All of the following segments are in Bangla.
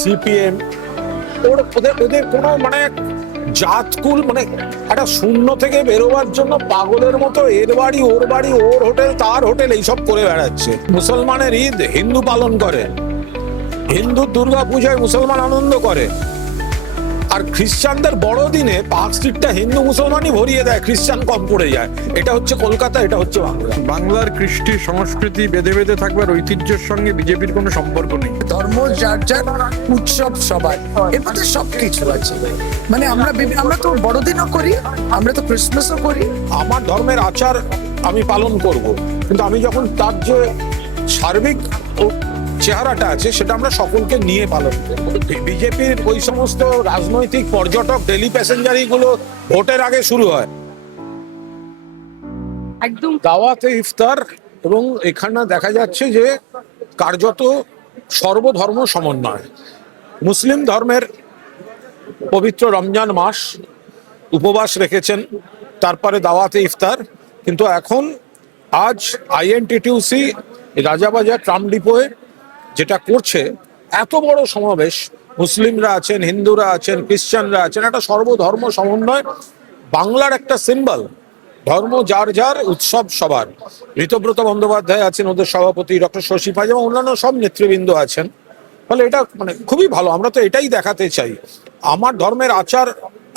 সিপিএম ওদের ওদের কোনো মানে জাতকুল মানে একটা শূন্য থেকে বেরোবার জন্য পাগলের মতো এর বাড়ি ওর হোটেল তার হোটেল এইসব করে বেড়াচ্ছে। মুসলমানের ঈদ হিন্দু পালন করে, হিন্দু দুর্গা পূজায় মুসলমান আনন্দ করে, আর খ্রিস্টানদের বড়দিনে পার্ক স্ট্রিটটা হিন্দু মুসলমানই ভরিয়ে দেয়, খ্রিস্টান কম পড়ে যায়। এটা হচ্ছে কলকাতা, এটা হচ্ছে বাংলা। বাংলার কৃষ্টি সংস্কৃতি বেঁধে বেঁধে থাকবার ঐতিহ্যের সঙ্গে বিজেপির কোনো সম্পর্ক নেই। ধর্ম যার যার, উৎসব সবার, এর মধ্যে সবকিছু আছে। মানে আমরা তো বড়দিনও করি, আমরা তো ক্রিসমাসও করি। আমার ধর্মের আচার আমি পালন করব, কিন্তু আমি যখন তার যে সার্বিক চেহারাটা আছে সেটা আমরা সকলকে নিয়ে পালন করব। বিজেপির ওই সমস্ত রাজনৈতিক পর্যটক ডেলি প্যাসেঞ্জারি গুলো ভোটের আগে শুরু হয়। একদম দাওয়াতে ইফতার, এবং এখানে দেখা যাচ্ছে যে কার্যত সর্বধর্ম সমন্বয়। মুসলিম ধর্মের পবিত্র রমজান মাস উপবাস রেখেছেন, তারপরে দাওয়াতে ইফতার। কিন্তু এখন আজ আইএনটিটিউসি রাজাবাজার ট্রাম ডিপোয়ে যেটা করছে, এত বড় সমাবেশ, মুসলিমরা আছেন, হিন্দুরা আছেন, খ্রিস্টানরা আছেন, একটা সর্বধর্ম সমন্বয়। বাংলার একটা সিম্বল, ধর্ম যার যার, উৎসব সবার। ঋতব্রত বন্দ্যোপাধ্যায় আছেন ওদের সভাপতি, ডক্টর শশী পাজ এবং অন্যান্য সব নেতৃবৃন্দ আছেন। ফলে এটা মানে খুবই ভালো। আমরা তো এটাই দেখাতে চাই, আমার ধর্মের আচার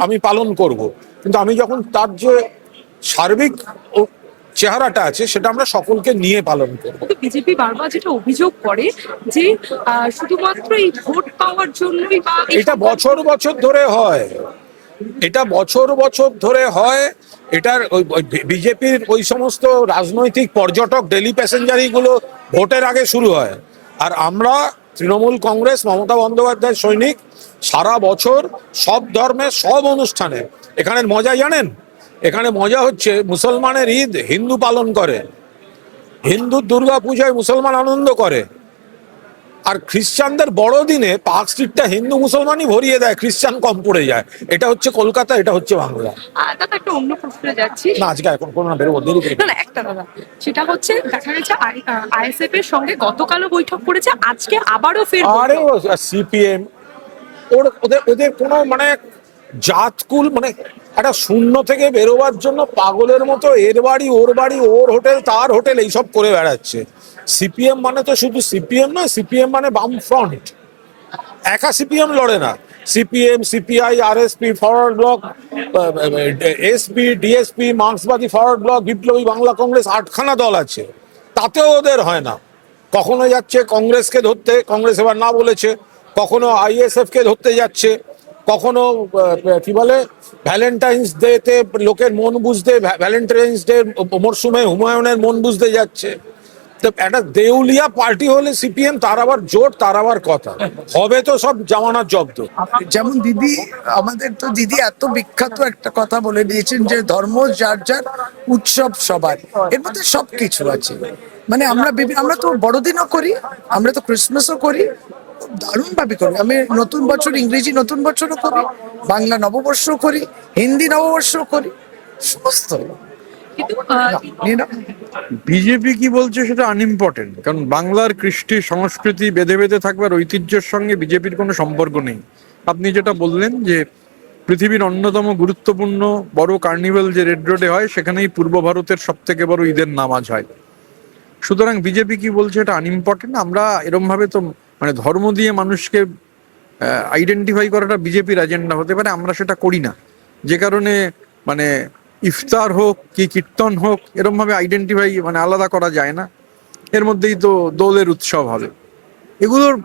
আমি পালন করব, কিন্তু আমি যখন তার যে সার্বিক চেহারাটা আছে সেটা আমরা সকলকে নিয়ে পালন করব। বিজেপি বারবার যেটা অভিযোগ করে যে শুধুমাত্র এই ভোট পাওয়ার জন্যই বা এটা বছর বছর ধরে হয়, এটা বছর বছর ধরে হয়। এটার বিজেপির ওই সমস্ত রাজনৈতিক পর্যটক ডেলি প্যাসেঞ্জারি গুলো ভোটের আগে শুরু হয়, আর আমরা তৃণমূল কংগ্রেস মমতা বন্দ্যোপাধ্যায় সৈনিক সারা বছর সব ধর্মের সব অনুষ্ঠানে। এখানের মজা জানেন? এখানে মজা হচ্ছে মুসলমানের ঈদ হিন্দু পালন করে, হিন্দু দুর্গা পূজায় মুসলমান আনন্দ করে, আর খ্রিস্টানদের বড়দিনে পার্ক স্ট্রিটটা হিন্দু মুসলমানই ভরিয়ে দেয়, খ্রিস্টান কম পড়ে যায়। এটা হচ্ছে কলকাতা, এটা হচ্ছে বাংলা। দাদা একটা অন্য প্রশ্নে যাচ্ছি। না, আজকে এখন কোনো না বেরোবো, দেরি করে। না একটা দাদা, সেটা হচ্ছে দেখা গেছে আইএসএফ এর সঙ্গে গতকালও বৈঠক করেছে, আজকে আবারও ফের আরে বৈঠক। সিপিএম ওদের ওদের কোনো মানে জাতকুল মানে একটা শূন্য থেকে বেরোবার জন্য পাগলের মতো এর বাড়ি ওর হোটেল তার হোটেল এইসব করে বেড়াচ্ছে। সিপিএম মানে তো শুধু সিপিএম নয়, সিপিএম মানে বাম ফ্রন্ট। একা সিপিএম লড়ে না, সিপিএম, সিপিআই, আরএসপি, ফরওয়ার্ড ব্লক, এসপি, ডিএসপি, মার্ক্সবাদী ফরওয়ার্ড ব্লক, বিপ্লবী বাংলা কংগ্রেস, 8খানা দল আছে। তাতেও ওদের হয় না। কখনো যাচ্ছে কংগ্রেসকে ধরতে, কংগ্রেস এবার না বলেছে, কখনো আইএসএফ কে ধরতে যাচ্ছে, কখনো কি বলে ভ্যালেন্টাইন্স ডেতে লোকের মন বুঝতে, ভ্যালেন্টাইন্স ডে মরশুমে হুমায়ুনের মন বুঝতে যাচ্ছে। একটা দেউলিয়া পার্টি হলে সিপিএম, তার আবার জোট, তার আবার কথা হবে, তো সব জামানার জব্দ। যেমন দিদি, আমাদের তো দিদি এত বিখ্যাত একটা কথা বলে দিয়েছেন যে ধর্ম যার যার, উৎসব সবার, এর মধ্যে সবকিছু আছে। মানে আমরা তো বড়দিনও করি, আমরা তো ক্রিসমাসও করি, দারুণ ভাবে করি। আমি নতুন বছর, ইংরেজি নতুন বছরও করি, বাংলা নববর্ষ করি, হিন্দি নববর্ষ করি, সমস্ত। কিন্তু বিজেপি কি বলছে সেটা আনইম্পর্টেন্ট, কারণ বাংলার কৃষ্টি সংস্কৃতি বেঁধে বেঁধে থাকবার ঐতিহ্যের সঙ্গে বিজেপির কোনো সম্পর্ক নেই। আপনি যেটা বললেন যে পৃথিবীর অন্যতম গুরুত্বপূর্ণ বড় কার্নিভাল যে রেড রোডে হয়, সেখানেই পূর্ব ভারতের সব থেকে বড় ঈদের নামাজ হয়। সুতরাং বিজেপি কি বলছে এটা আনইম্পর্টেন্ট। আমরা এরম ভাবে তো মানে ধর্ম দিয়ে মানুষকে আইডেন্টিফাই করাটা বিজেপির এজেন্ডা হতে পারে, আমরা সেটা করি না। যে কারণে মানে ইফতার হোক কি কীর্তন হোক, এরম ভাবে আইডেন্টিফাই মানে আলাদা করা যায় না। এর মধ্যেই তো দোলের উৎসব হবে। এগুলোর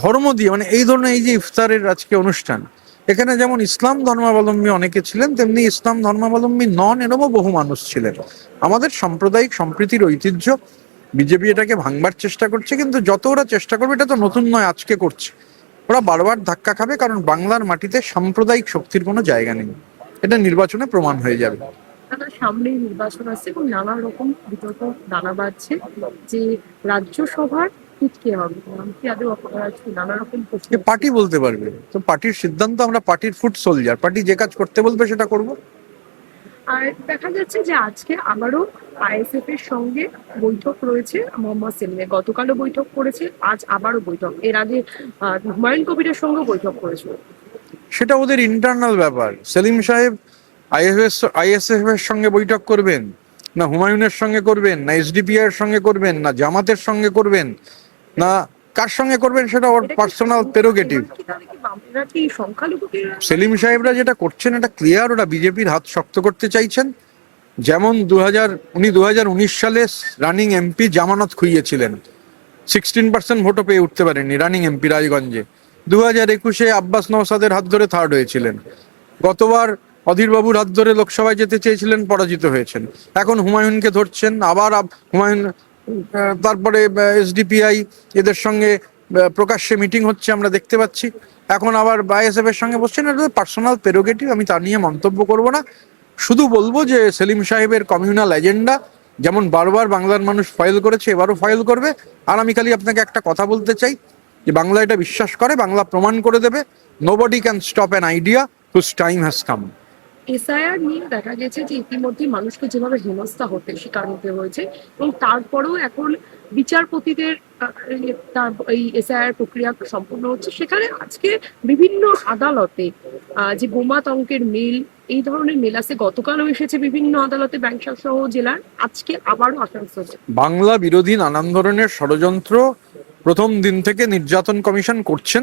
ধর্ম দিয়ে মানে এই ধরনের এই যে ইফতারের আজকে অনুষ্ঠান, এখানে যেমন ইসলাম ধর্মাবলম্বী অনেকে ছিলেন, তেমনি ইসলাম ধর্মাবলম্বী নন এরমও বহু মানুষ ছিলেন। আমাদের সাম্প্রদায়িক সম্প্রীতির ঐতিহ্য বিজেপি এটাকে ভাঙবার চেষ্টা করছে, কিন্তু যত ওরা চেষ্টা করবে, এটা তো নতুন নয়, আজকে করছে, ওরা বারবার ধাক্কা খাবে, কারণ বাংলার মাটিতে সাম্প্রদায়িক শক্তির কোনো জায়গা নেই। এটা নির্বাচনে প্রমাণ হয়ে যাবে। দাদা সামনেই নির্বাচন আসছে এবং নানা রকম বিতর্ক দানা বাঁধছে যে রাজ্যসভার সিট কে হবে, কি আদৌ নানা রকম প্রশ্ন। পার্টি বলতে পারবে, তো পার্টির সিদ্ধান্ত, আমরা পার্টির ফুট সোলজার, পার্টি যে কাজ করতে বলবে সেটা করব। আর দেখা যাচ্ছে যে আজকে আবারও আইএসএফ এর সঙ্গে বৈঠক রয়েছে মোহাম্মদ সেলিমের। গতকালও বৈঠক করেছে, আজ আবারও বৈঠক। এর আগে হুমায়ুন কবিরের সঙ্গে বৈঠক করেছিল। সেটা ওদের ইন্টারনাল ব্যাপার। সেলিম সাহেব আইএসএফ এর সঙ্গে বৈঠক করবেন, না হুমায়ুনের সঙ্গে করবেন, না এসডিপিআই এর সঙ্গে করবেন, না জামাতের সঙ্গে করবেন, না কার সঙ্গে করবেন, সেটা ওর পার্সোনাল প্রেরোগেটিভ। এবার কি তাহলে কি বামেরা কি সংখ্যালঘুকে সেলিম সাহেবরা যেটা করছেন এটা ক্লিয়ার, ওরা বিজেপির হাত শক্ত করতে চাইছেন। যেমন উনি 2019 সালে রানিং এমপি জামানত খুইয়েছিলেন, 16% ভোটও পেয়ে উঠতে পারেননি রানিং এমপি রাজগঞ্জে। 2021-এ আব্বাস নওসাদের হাত ধরে থার্ড হয়েছিলেন। গতবার অধীরবাবুর হাত ধরে লোকসভায় যেতে চেয়েছিলেন, পরাজিত হয়েছেন। এখন হুমায়ুনকে ধরছেন, আবার হুমায়ুন, তারপরে এসডিপিআই, এদের সঙ্গে প্রকাশ্যে মিটিং হচ্ছে আমরা দেখতে পাচ্ছি। এখন আবার আইএসএফ এর সঙ্গে বসছেন। এটা পার্সোনাল প্রেরোগেটিভ, আমি তা নিয়ে মন্তব্য করব না। শুধু বলবো যে সেলিম সাহেবের কমিউনাল এজেন্ডা যেমন বারবার বাংলার মানুষ ফাইল করেছে, এবারও ফাইল করবে। আর আমি খালি আপনাকে একটা কথা বলতে চাই যে বাংলা এটা বিশ্বাস করে, বাংলা প্রমাণ করে দেবে, nobody can stop an idea whose time has come. SIR নিয়ে দেখা গেছে যে ইতিমধ্যে মানুষকে যেভাবে হেনস্থা হতে শিকার হতে হয়েছে, এবং তারপরেও এখন বিচারপতিদের এই এসআইআর প্রক্রিয়া সম্পূর্ণ হচ্ছে। সেখানে আজকে বিভিন্ন আদালতে যে বোমা তঙ্কের মিল, এই ধরনের মিল আছে। গতকালও এসেছে বিভিন্ন আদালতে ব্যাংক সহ জেলার, আজকে আবারও আসানসোলে। বাংলা বিরোধী নানান ধরনের ষড়যন্ত্র প্রথম দিন থেকে নির্যাতন কমিশন করছেন।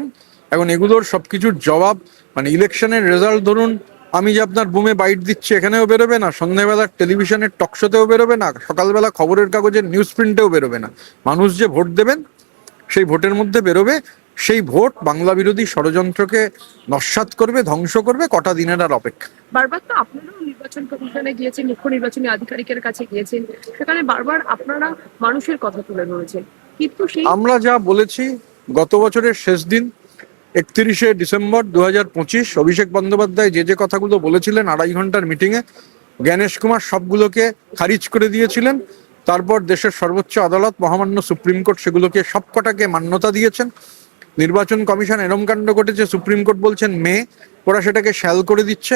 এখন এগুলোর সবকিছুর জবাব, মানে ইলেকশনের রেজাল্ট ধরুন, আমি যে আপনার বুমে বাইট দিচ্ছি এখানেও বেরোবে না, সন্ধ্যাবেলা টেলিভিশনের টকশোতেও বেরোবে না, সকালবেলা খবরের কাগজের নিউজ প্রিন্টেও বেরোবে না। মানুষ যে ভোট দেবেন সেই ভোটের মধ্যে বেরোবে। সেই ভোট বাংলা বিরোধী ষড়যন্ত্রকে নস্যাৎ করবে, ধ্বংস করবে। কটা দিনের আর অপেক্ষা। বারবার তো আপনারাও নির্বাচন কমিশনে গিয়েছেন, মুখ্য নির্বাচনী আধিকারিকের কাছে গিয়েছেন, সেখানে বারবার আপনারা মানুষের কথা তুলে ধরেছেন, কিন্তু সেই আমরা যা বলেছি গত বছরের শেষ দিন 31শে ডিসেম্বর 2025 অভিষেক বন্দ্যোপাধ্যায় যে কথাগুলো বলেছিলেন 2.5 ঘন্টার মিটিংয়ে, জ্ঞানেশ কুমার সবগুলোকে খারিজ করে দিয়েছিলেন। তারপর দেশের সর্বোচ্চ আদালত, মহামান্য সুপ্রিম কোর্ট সেগুলোকে সবকটাকে মান্যতা দিয়েছেন। নির্বাচন কমিশন এরম কাণ্ড ঘটেছে, সুপ্রিম কোর্ট বলছেন মে, ওরা সেটাকে শ্যাল করে দিচ্ছে।